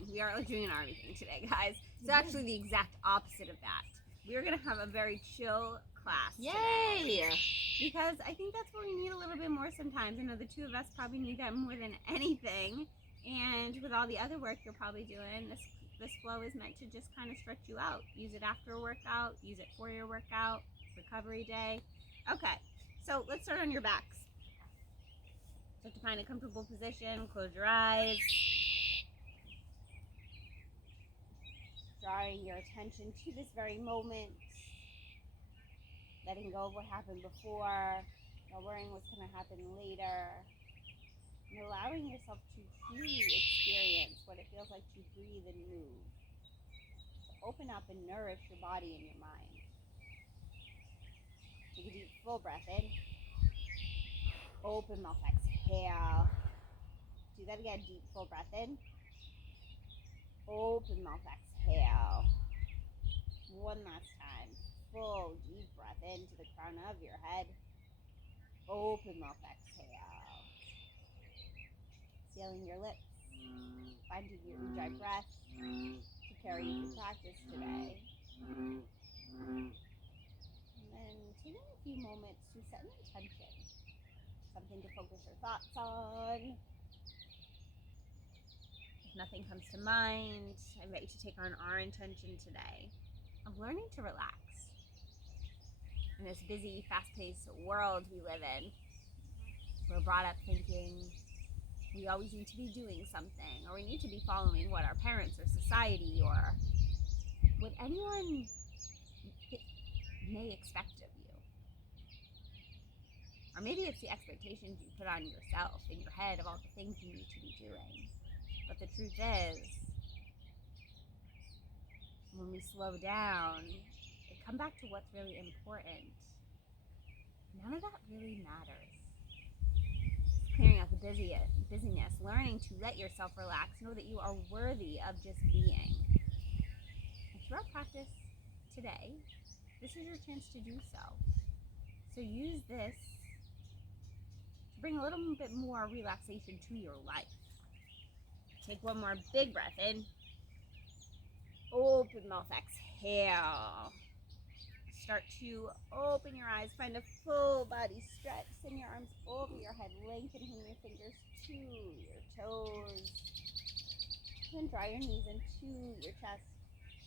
everything. We are doing an army thing today, guys. It's actually the exact opposite of that. We're going to have a very chill class today. Because I think that's what we need a little bit more sometimes. I know the two of us probably need that more than anything. And with all the other work you're probably doing, this flow is meant to just kind of stretch you out. Use it after a workout, use it for your workout, recovery day. Okay, so let's start on your backs. Start to find a comfortable position, close your eyes. Drawing your attention to this very moment. Letting go of what happened before, not worrying what's going to happen later. And allowing yourself to truly experience what it feels like to breathe and move. To open up and nourish your body and your mind. Take a deep, full breath in. Open mouth, exhale. Do that again, deep, full breath in. Open mouth, exhale. One last time. Full, deep breath into the crown of your head. Open mouth, exhale. Sealing your lips. Finding your ujjayi breath to carry your practice today. And then taking a few moments to set an intention. Something to focus your thoughts on. If nothing comes to mind, I invite you to take on our intention today of learning to relax. In this busy, fast-paced world we live in, we're brought up thinking we always need to be doing something, or we need to be following what our parents or society or what anyone may expect of you. Or maybe it's the expectations you put on yourself in your head of all the things you need to be doing. But the truth is, when we slow down and come back to what's really important, none of that really matters. Clearing out the busyness, learning to let yourself relax, know that you are worthy of just being. And through our practice today, this is your chance to do so. So use this to bring a little bit more relaxation to your life. Take one more big breath in. Open mouth, exhale. Start to open your eyes, find a full body stretch. Send your arms over your head, lengthening your fingers to your toes. Then draw your knees into your chest.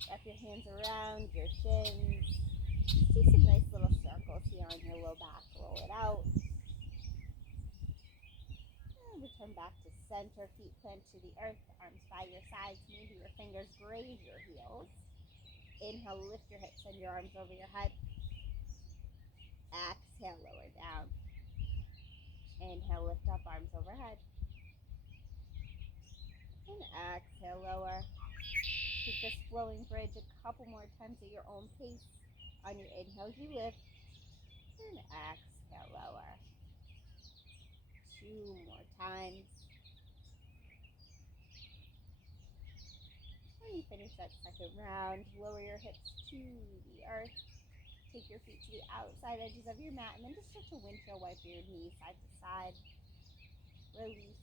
Wrap your hands around your shins. Just do some nice little circles here on your low back. Roll it out. And return back to center. Feet plant to the earth. Arms by your sides. Maybe your fingers graze your heels. Inhale, lift your hips, send your arms over your head. Exhale, lower down. Inhale, lift up, arms overhead. And exhale, lower. Take this flowing bridge a couple more times at your own pace. On your inhale, you lift. And exhale, lower. 2 more times. When you finish that second round, lower your hips to the earth. Take your feet to the outside edges of your mat, and then just start to windshield wipe your knees side to side. Release.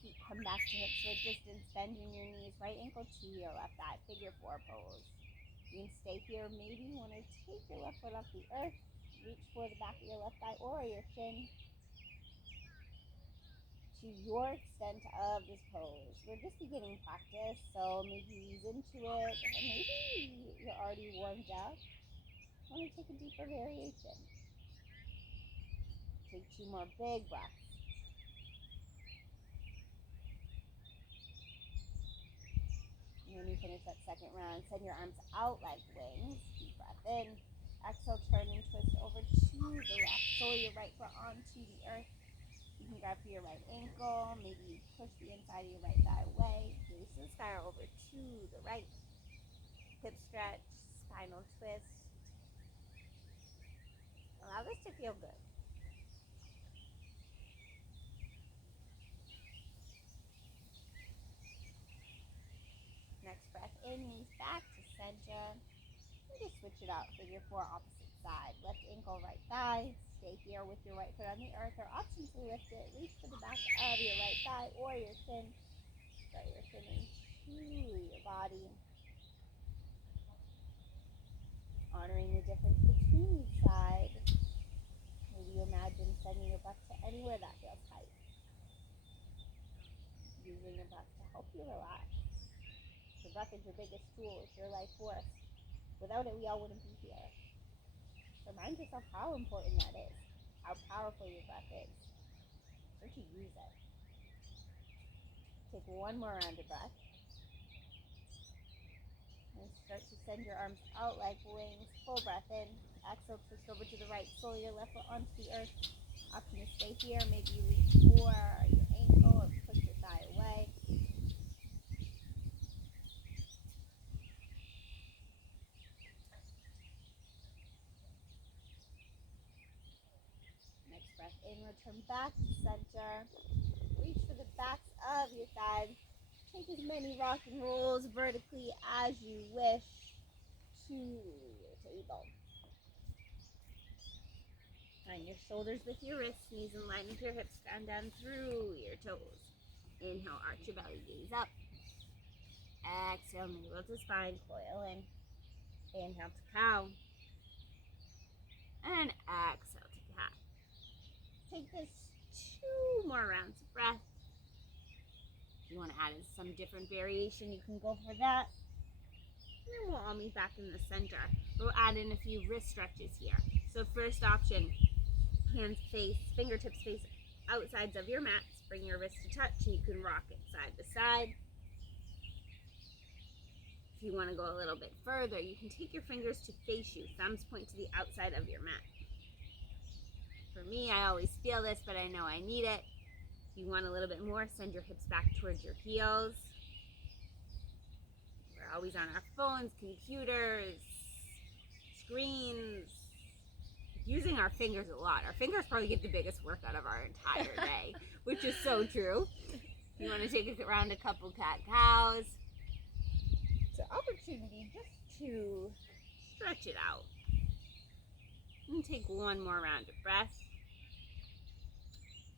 Feet come back to hips width distance, bending your knees, right ankle to your left thigh, figure 4 pose. You can stay here. Maybe you want to take your left foot off the earth, reach for the back of your left thigh or your shin. To your extent of this pose. We're just beginning practice, so maybe ease into it. Maybe you're already warmed up. Want to take a deeper variation. Take 2 more big breaths. And when you finish that second round, send your arms out like wings. Deep breath in. Exhale, turn and twist over to the left. Sole your right foot onto the earth. You can grab for your right ankle, maybe push the inside of your right thigh away, gaze to the sky or over to the right. Hip stretch, spinal twist. Allow this to feel good. Next breath in, knees back to center. And just switch it out, figure 4 opposite side. Left ankle, right thigh. Stay here with your right foot on the earth, or option to lift it. Reach for the back of your right thigh or your shin. Start your chin into your body. Honoring the difference between each side. Maybe you imagine sending your breath to anywhere that feels tight. Using your breath to help you relax. The breath is your biggest tool, it's your life force. Without it, we all wouldn't be here. Remind yourself how important that is, how powerful your breath is. Start to use it. Take one more round of breath. And start to send your arms out like wings. Full breath in. Exhale, twist over to the right. Sole your left foot onto the earth. Option to stay here. Maybe you reach for your ankle or push your thigh away. Next breath in. Return back to center. Reach for the backs of your thighs. Take as many rock and rolls vertically as you wish to your table. Line your shoulders with your wrists, knees in line with your hips, ground down through your toes. Inhale, arch your belly, gaze up. Exhale, navel to spine, coil in. Inhale to cow. And exhale to cat. Take this 2 more rounds of breath. If you want to add in some different variation, you can go for that. And then we'll all meet back in the center. We'll add in a few wrist stretches here. So first option, hands face, fingertips face outsides of your mats. Bring your wrist to touch and you can rock it side to side. If you want to go a little bit further, you can take your fingers to face you. Thumbs point to the outside of your mat. For me, I always feel this, but I know I need it. If you want a little bit more, send your hips back towards your heels. We're always on our phones, computers, screens, using our fingers a lot. Our fingers probably get the biggest work out of our entire day, which is so true. You want to take it around a couple cat-cows. It's an opportunity just to stretch it out. And take one more round of breath.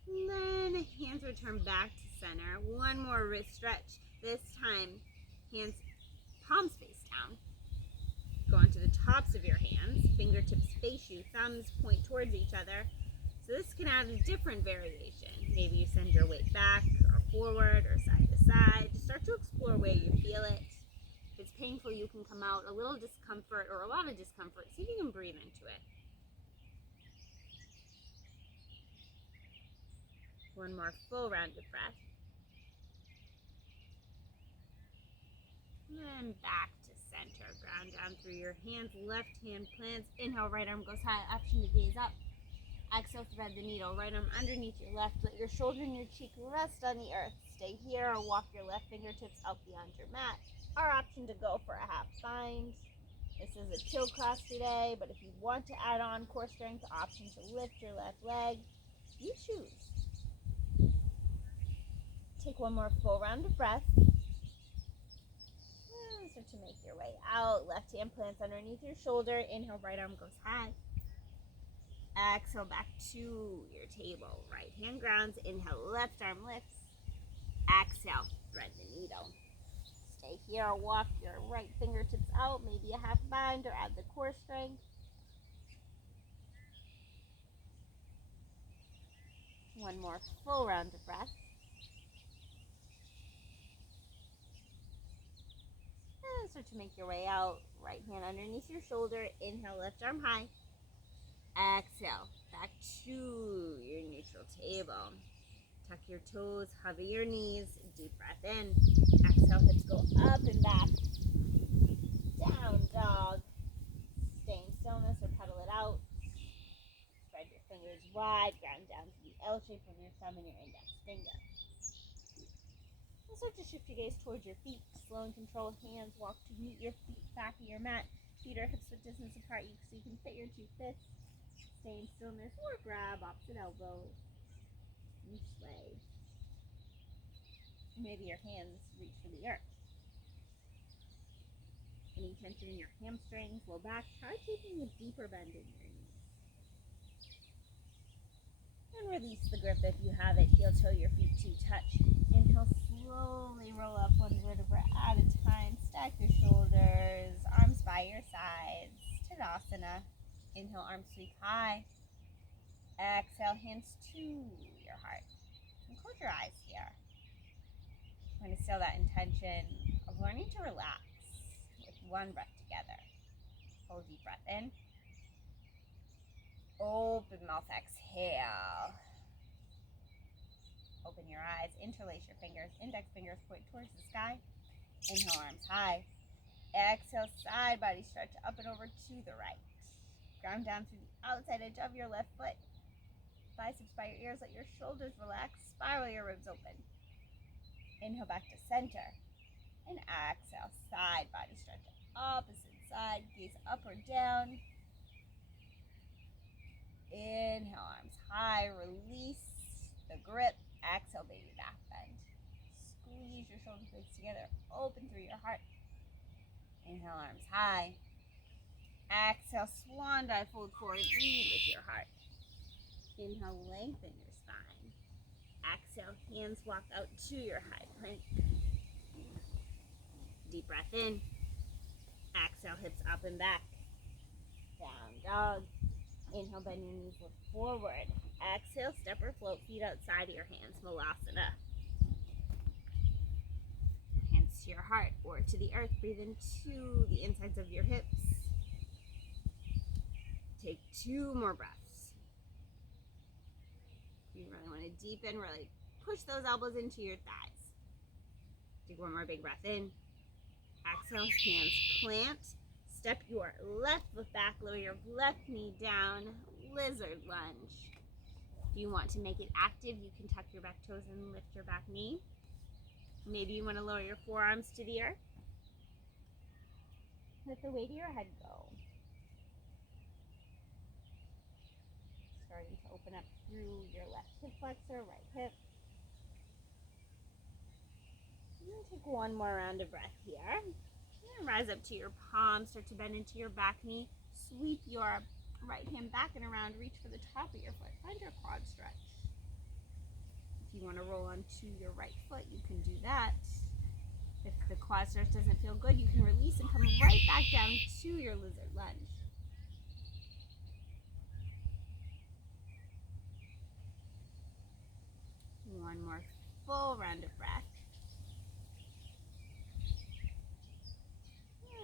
And then hands return back to center. One more wrist stretch. This time, hands palms face down. Go onto the tops of your hands. Fingertips face you. Thumbs point towards each other. So this can add a different variation. Maybe you send your weight back or forward or side to side. Just start to explore where you feel it. If it's painful, you can come out a little discomfort or a lot of discomfort. See if you can breathe into it. One more full round of breath. And back to center. Ground down through your hands. Left hand plants. Inhale, right arm goes high. Option to gaze up. Exhale, thread the needle. Right arm underneath your left. Let your shoulder and your cheek rest on the earth. Stay here or walk your left fingertips out beyond your mat. Our option to go for a half bind. This is a chill class today, but if you want to add on core strength, option to lift your left leg. You choose. Take one more full round of breath. And start to make your way out. Left hand plants underneath your shoulder. Inhale, right arm goes high. Exhale, back to your table. Right hand grounds. Inhale, left arm lifts. Exhale, thread the needle. Stay here or walk your right fingertips out. Maybe a half bind or add the core strength. One more full round of breath. And start to make your way out. Right hand underneath your shoulder. Inhale, left arm high. Exhale, back to your neutral table. Tuck your toes, hover your knees, deep breath in. Exhale, hips go up and back. Down dog. Stay in stillness or pedal it out. Spread your fingers wide, ground down to the L shape from your thumb and your index finger. And start to shift your gaze towards your feet. Slow and controlled hands walk to meet your feet back of your mat. Feet are hips width distance apart so you can fit your 2 fists. Stay in stillness or grab opposite elbows. You sway. Maybe your hands reach for the earth. Any tension in your hamstrings, low back, try taking a deeper bend in your knees. And release the grip if you have it. Heel toe your feet to touch. Inhale, slowly roll up one vertebra at a time. Stack your shoulders, arms by your sides. Tadasana. Inhale, arms sweep high. Exhale, hands to your heart. And close your eyes here. I'm going to seal that intention of learning to relax with one breath together. Hold deep breath in. Open mouth, exhale. Open your eyes, interlace your fingers. Index fingers point towards the sky. Inhale, arms high. Exhale, side body stretch up and over to the right. Ground down through the outside edge of your left foot. Biceps by your ears, let your shoulders relax. Spiral your ribs open. Inhale back to center. And exhale, side body stretch. Opposite side, gaze up or down. Inhale, arms high, release the grip. Exhale, baby back bend. Squeeze your shoulder blades together, open through your heart. Inhale, arms high. Exhale, swan dive, fold forward, lead with your heart. Inhale, lengthen your spine. Exhale, hands walk out to your high plank. Deep breath in. Exhale, hips up and back. Down dog. Inhale, bend your knees, look forward. Exhale, step or float, feet outside of your hands, Malasana. Hands to your heart or to the earth. Breathe into the insides of your hips. Take 2 more breaths. You really want to deepen, really push those elbows into your thighs. Take 1 more big breath in. Exhale, hands plant. Step your left foot back, lower your left knee down, lizard lunge. If you want to make it active, you can tuck your back toes and lift your back knee. Maybe you want to lower your forearms to the earth. Let the weight of your head go. Starting to open up through your left hip flexor, right hip. And take 1 more round of breath here. And rise up to your palms, start to bend into your back knee. Sweep your right hand back and around, reach for the top of your foot. Find your quad stretch. If you want to roll onto your right foot, you can do that. If the quad stretch doesn't feel good, you can release and come right back down to your lizard lunge. One more full round of breath.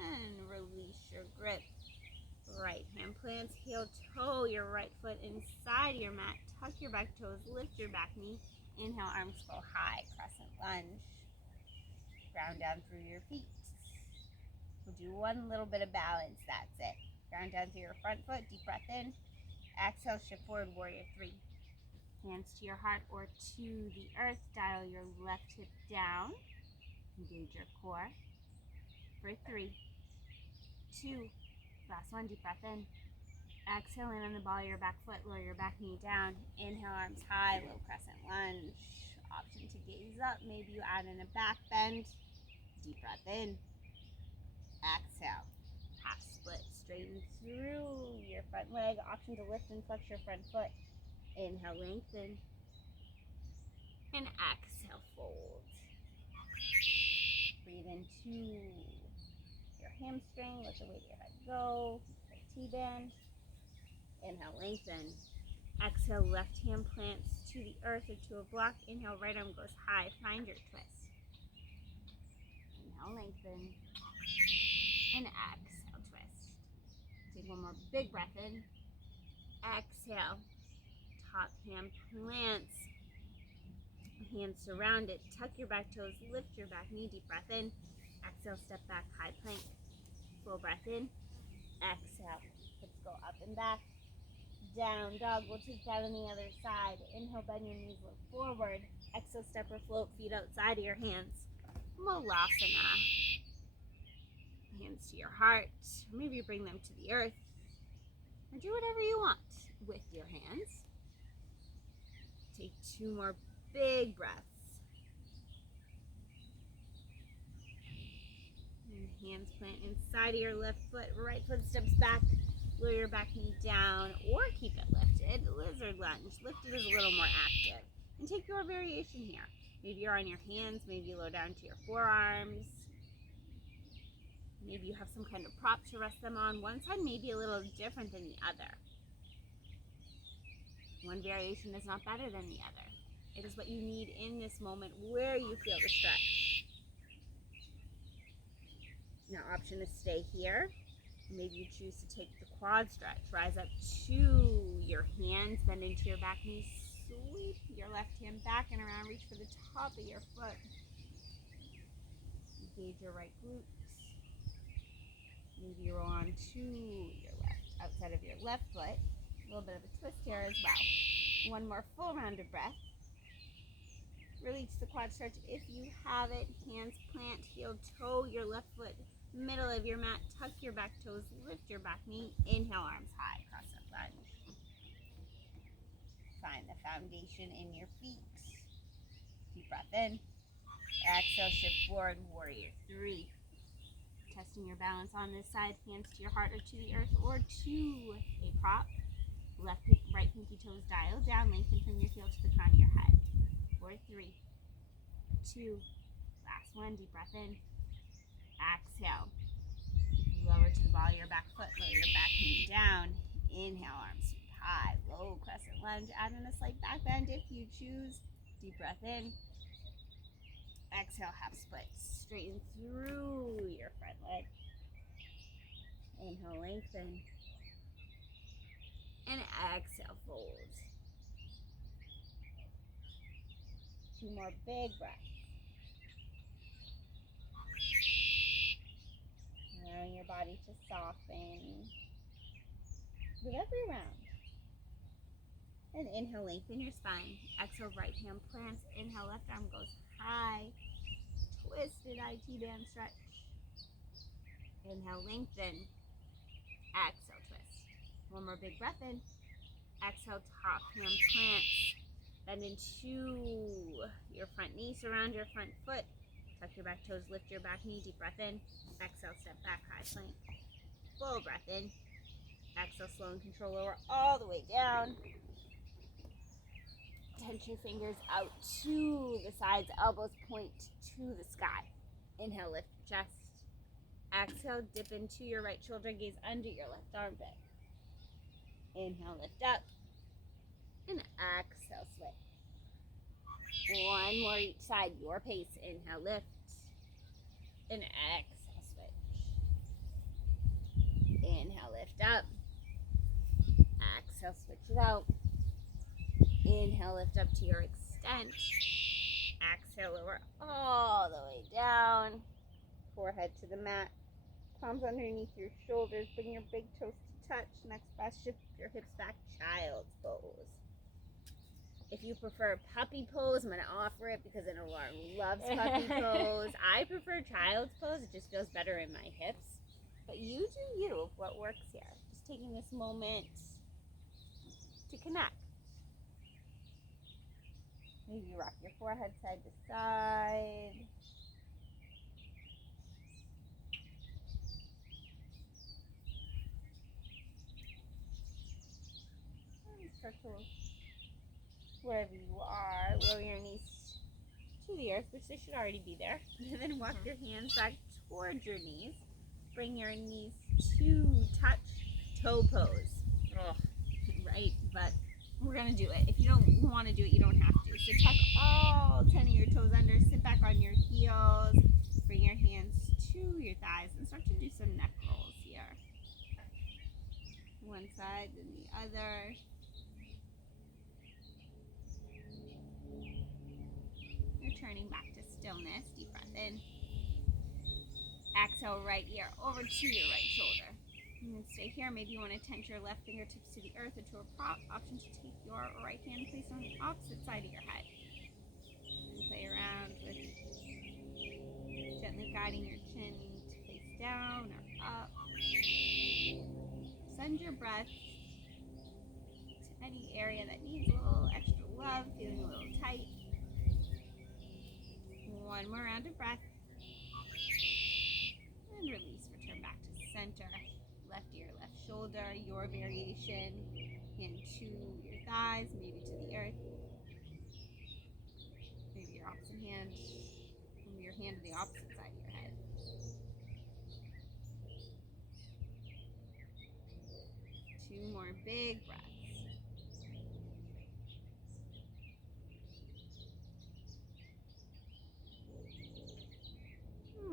And release your grip. Right hand plants, heel toe your right foot inside your mat. Tuck your back toes, lift your back knee. Inhale, arms go high, crescent lunge. Ground down through your feet. We'll do 1 little bit of balance, that's it. Ground down through your front foot, deep breath in. Exhale, shift forward, warrior 3. Hands to your heart or to the earth. Dial your left hip down. Engage your core. For 3, 2, last one, deep breath in. Exhale, in on the ball of your back foot, lower your back knee down. Inhale, arms high, low crescent lunge. Option to gaze up, maybe you add in a back bend. Deep breath in. Exhale, half split, straighten through your front leg. Option to lift and flex your front foot. Inhale, lengthen. And exhale, fold. Breathe into your hamstring, let the weight of your head go. T-band. Inhale, lengthen. Exhale, left hand plants to the earth or to a block. Inhale, right arm goes high. Find your twist. Inhale, lengthen. And exhale, twist. Take 1 more big breath in. Exhale. Top hand plants. Hands surround it. Tuck your back toes. Lift your back knee. Deep breath in. Exhale, step back, high plank. Full breath in. Exhale. Hips go up and back. Down dog. We'll take that on the other side. Inhale, bend your knees, look forward. Exhale, step or float, feet outside of your hands. Malasana. Hands to your heart. Maybe bring them to the earth. Or do whatever you want with your hands. Take 2 more big breaths. And hands plant inside of your left foot. Right foot steps back. Lower your back knee down or keep it lifted. Lizard lunge. Lifted is a little more active. And take your variation here. Maybe you're on your hands, maybe you lower down to your forearms. Maybe you have some kind of prop to rest them on. One side may be a little different than the other. One variation is not better than the other. It is what you need in this moment where you feel the stretch. Now, option is stay here. Maybe you choose to take the quad stretch. Rise up to your hands, bend into your back knee, sweep your left hand back and around, reach for the top of your foot. Engage your right glutes. Maybe you roll on to your left, outside of your left foot. A little bit of a twist here as well. One more full round of breath. Release the quad stretch if you have it. Hands plant, heel toe your left foot, middle of your mat. Tuck your back toes, lift your back knee. Inhale, arms high, cross up lunge. Find the foundation in your feet. Deep breath in. Exhale, shift forward, warrior three. Testing your balance on this side, hands to your heart or to the earth or to a prop. Right pinky toes dial down, lengthen from your heel to the crown of your head. 4, 3, 2, last one, deep breath in. Exhale. Lower to the ball of your back foot, lower your back knee down. Inhale, arms high, low crescent lunge. Add in a slight back bend if you choose. Deep breath in. Exhale, half split. Straighten through your front leg. Inhale, lengthen. And exhale, fold. 2 more big breaths. Allowing your body to soften with every round. And inhale, lengthen your spine. Exhale, right hand plants. Inhale, left arm goes high. Twisted IT band stretch. Inhale, lengthen. Exhale, twist. One more big breath in. Exhale, top hand plants. Bend into your front knee. Surround your front foot. Tuck your back toes. Lift your back knee. Deep breath in. Exhale, step back, high plank. Full breath in. Exhale, slow and control. Lower all the way down. Tension your fingers out to the sides. Elbows point to the sky. Inhale, lift your chest. Exhale, dip into your right shoulder. Gaze under your left armpit. Inhale, lift up. And exhale, switch. One more each side, your pace. Inhale, lift. And exhale, switch. Inhale, lift up. Exhale, switch it out. Inhale, lift up to your extent. Exhale, lower all the way down. Forehead to the mat. Palms underneath your shoulders. Bring your big toes to touch. Next breath, shift your hips back. Child's pose. If you prefer puppy pose, I'm going to offer it because I know Lauren loves puppy pose. I prefer child's pose. It just feels better in my hips. But you do you. What works here? Just taking this moment to connect. Maybe rock your forehead side to side. And start to look wherever you are. Lower your knees to the earth, which they should already be there. And then walk your hands back towards your knees. Bring your knees to touch. Toe pose. Ugh, right? But we're going to do it. If you don't want to do it, you don't have to. So tuck all 10 of your toes under. Sit back on your heels. Bring your hands to your thighs and start to do some neck rolls here. One side, then the other. Returning back to stillness. Deep breath in. Exhale, right ear over to your right shoulder. And then stay here. Maybe you want to tense your left fingertips to the earth or to a prop. Option to take your right hand, place on the opposite side of your head. And play around with gently guiding your chin to face down or up. Send your breath to any area that needs a little extra love, feeling a little tight. One more round of breath. And release. Return back to center. left ear, left shoulder, your variation. Hand to your thighs, maybe to the earth. Maybe your opposite hand, move your hand to the opposite side of your head. 2 more big breaths.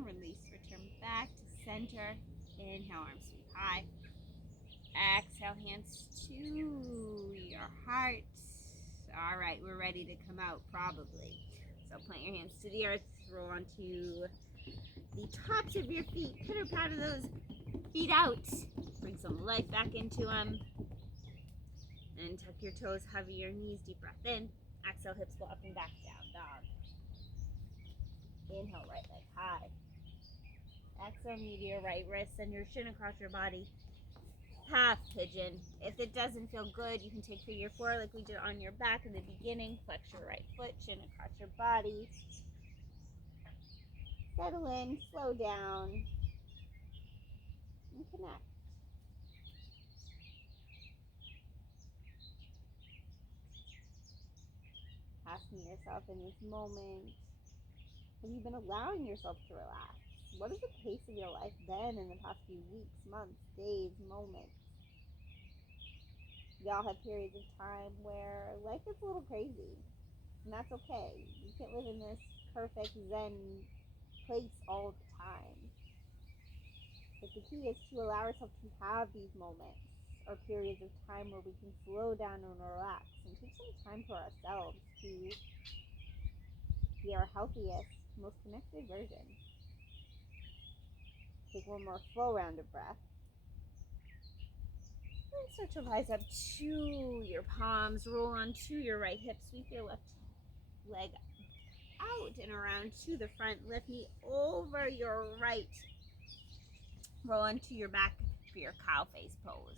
Release, return back to center. Inhale, arms sweep high. Exhale, hands to your heart. All right, we're ready to come out probably. So plant your hands to the earth, roll onto the tops of your feet. Pitter patter those feet out. Bring some life back into them. And tuck your toes, hover your knees, deep breath in. Exhale, hips go up and back, down dog. Inhale, right leg high. Exhale, knee to your right wrist, send your shin across your body. Half pigeon. If it doesn't feel good, you can take figure 4 like we did on your back in the beginning. Flex your right foot, chin across your body. Settle in, slow down, and connect. Asking yourself in this moment, have you been allowing yourself to relax? What has the pace of your life been in the past few weeks, months, days, moments? We all have periods of time where life gets a little crazy, and that's okay. You can't live in this perfect Zen place all the time. But the key is to allow ourselves to have these moments or periods of time where we can slow down and relax and take some time for ourselves to be our healthiest, most connected version. Take one more full round of breath. And start to rise up to your palms, roll onto your right hip, sweep your left leg out and around to the front, lift knee over your right. Roll onto your back for your cow face pose.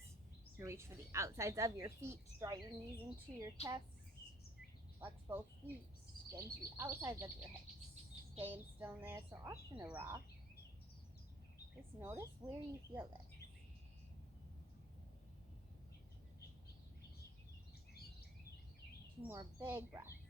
You reach for the outsides of your feet, draw your knees into your chest, flex both feet, then to the outsides of your hips. Stay in stillness or often a rock. Just notice where you feel this. 2 more big breaths.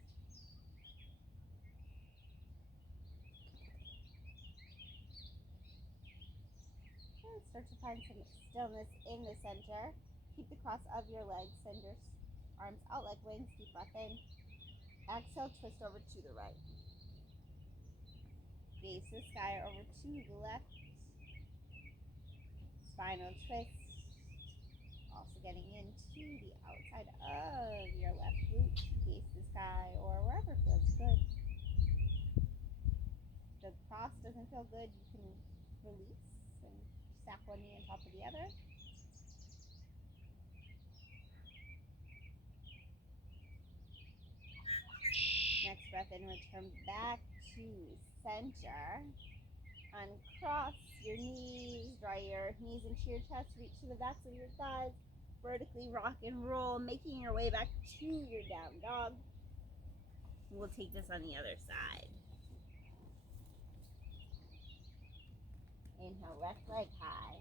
And start to find some stillness in the center. Keep the cross of your legs, send your arms out like wings, deep breath in. Exhale, twist over to the right. Face the sky over to the left. Spinal twist. Also getting into the outside of your left glute. Face the sky or wherever feels good. If the cross doesn't feel good, you can release and stack one knee on top of the other. Next breath in, return back to center. Uncross your knees, draw your knees into your chest, reach to the backs of your thighs, vertically rock and roll, making your way back to your down dog. We'll take this on the other side. Inhale, left leg high.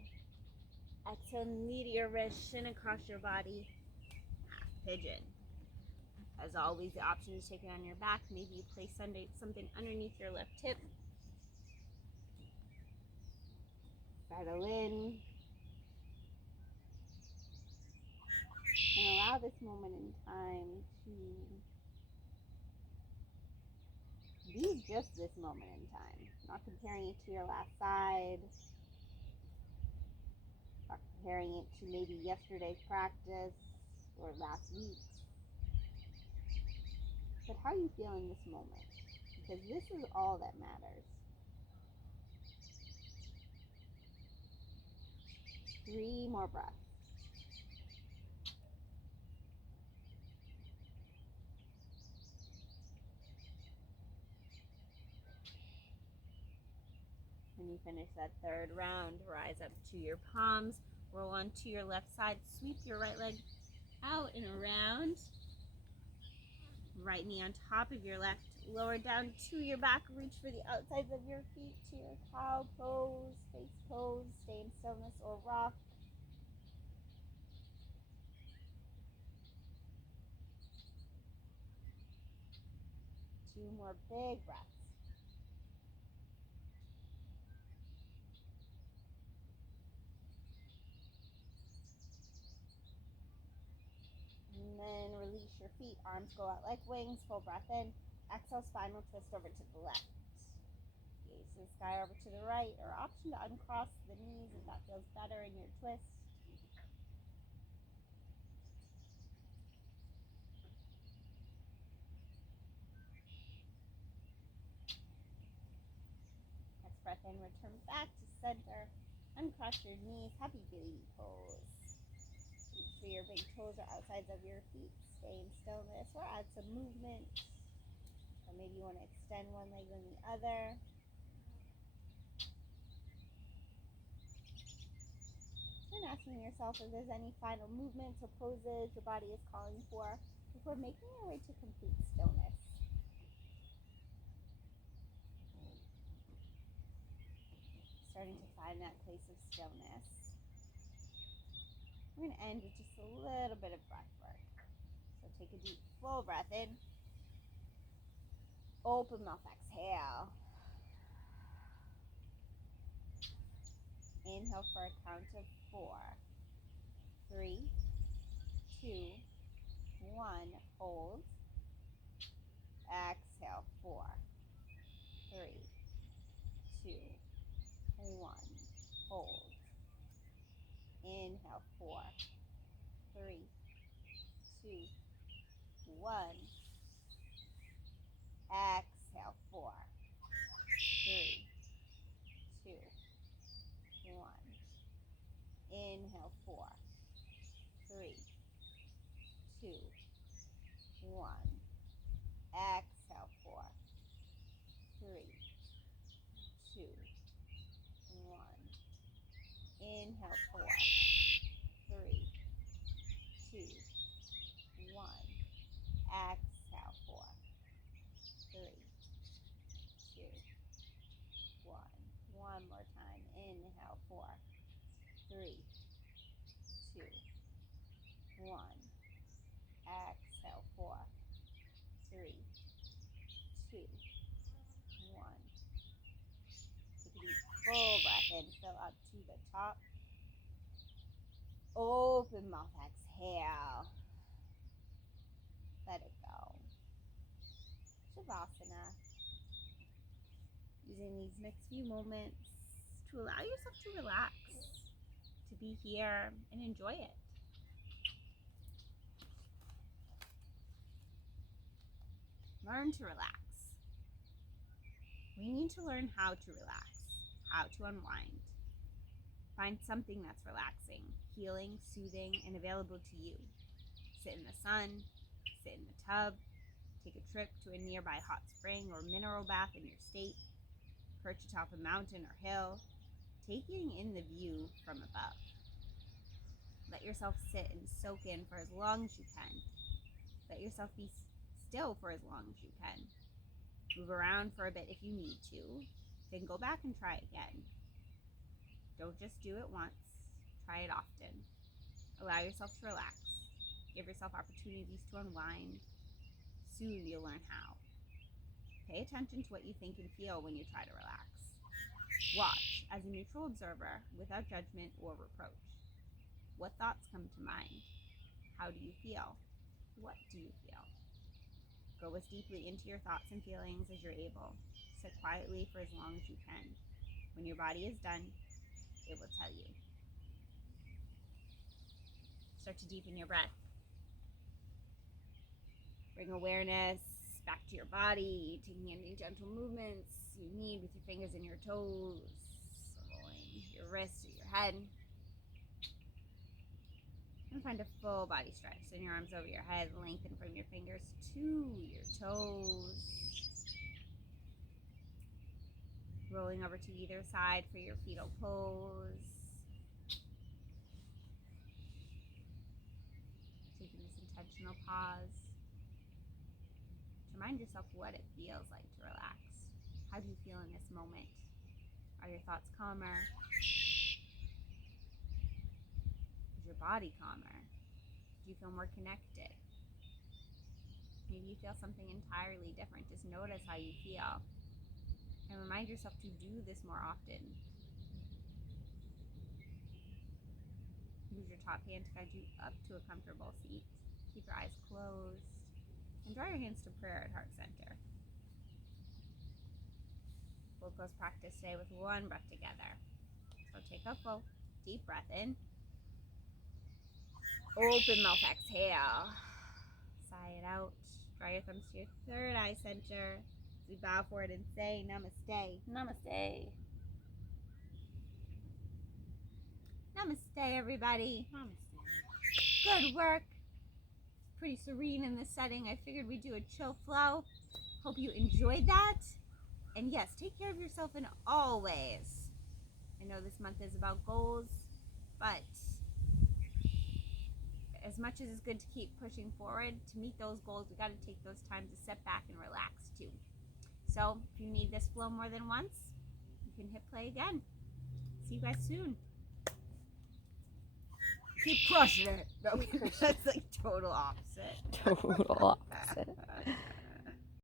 Exhale, knee to your wrist, shin across your body, half pigeon. As always, the option is take it on your back. Maybe you place something underneath your left hip. Settle in. And allow this moment in time to be just this moment in time. Not comparing it to your last side. Not comparing it to maybe yesterday's practice or last week's. But how you feel in this moment. Because this is all that matters. 3 more breaths. When you finish that 3rd round, rise up to your palms, roll onto your left side, sweep your right leg out and around. Right knee on top of your left, lower down to your back, reach for the outsides of your feet to your cow pose, face pose, stay in stillness or rock. 2 more big breaths. And then release your feet, arms go out like wings, full breath in. Exhale, spinal twist over to the left. Gaze to the sky over to the right, or option to uncross the knees if that feels better in your twist. Next breath in, return back to center. Uncross your knees, happy baby pose. Make sure your big toes are outsides of your feet. Stay in stillness or add some movement. Or maybe you want to extend one leg than the other. And asking yourself if there's any final movements or poses your body is calling for before making your way to complete stillness. Starting to find that place of stillness. We're going to end with just a little bit of breath work. So take a deep, full breath in. Open mouth, exhale. Inhale for a count of 4. 3, 2, 1. Hold. Exhale. 4, 3, 2, 1. Hold. Inhale. 4, 3, 2, 1. Exhale. 4, 3, 2, 1. Inhale. 4, 3, 2, 1. Exhale. 4, 3, 2, 1. Inhale. 4, 3, 2, 1. Exhale. 4, 3, 2, 1. One more time. Inhale. 4, 3, 2, 1. Exhale. 4, 3, 2, 1. Take a deep full breath in. Fill up to the top. Open mouth. Exhale. Let it go. Shavasana. Using these next few moments to allow yourself to relax, to be here and enjoy it. Learn to relax. We need to learn how to relax, how to unwind. Find something that's relaxing, healing, soothing, and available to you. Sit in the sun, sit in the tub, take a trip to a nearby hot spring or mineral bath in your state, perch atop a mountain or hill, taking in the view from above. Let yourself sit and soak in for as long as you can. Let yourself be still for as long as you can. Move around for a bit if you need to, then go back and try again. Don't just do it once, try it often. Allow yourself to relax. Give yourself opportunities to unwind. Soon you'll learn how. Pay attention to what you think and feel when you try to relax. Watch as a neutral observer without judgment or reproach. What thoughts come to mind? How do you feel? What do you feel? Go as deeply into your thoughts and feelings as you're able. Sit quietly for as long as you can. When your body is done, it will tell you. Start to deepen your breath. Bring awareness back to your body, taking any gentle movements you need with your fingers and your toes, rolling your wrists or your head. And find a full body stretch. Send your arms over your head, lengthen from your fingers to your toes. Rolling over to either side for your fetal pose. Taking this intentional pause to remind yourself what it feels like to relax. How do you feel in this moment? Are your thoughts calmer? Is your body calmer? Do you feel more connected? Maybe you feel something entirely different. Just notice how you feel. And remind yourself to do this more often. Use your top hand to guide you up to a comfortable seat. Keep your eyes closed. And draw your hands to prayer at heart center. We'll close practice today with one breath together. So take a full, deep breath in. Open mouth, exhale. Sigh it out. Draw your thumbs to your third eye center. As we bow forward and say namaste. Namaste. Namaste, everybody. Namaste. Good work. It's pretty serene in this setting. I figured we'd do a chill flow. Hope you enjoyed that. And yes, take care of yourself in all ways. I know this month is about goals, but as much as it's good to keep pushing forward, to meet those goals, we got to take those times to step back and relax too. So if you need this flow more than once, you can hit play again. See you guys soon. Keep crushing it. No, that's like total opposite. Total opposite.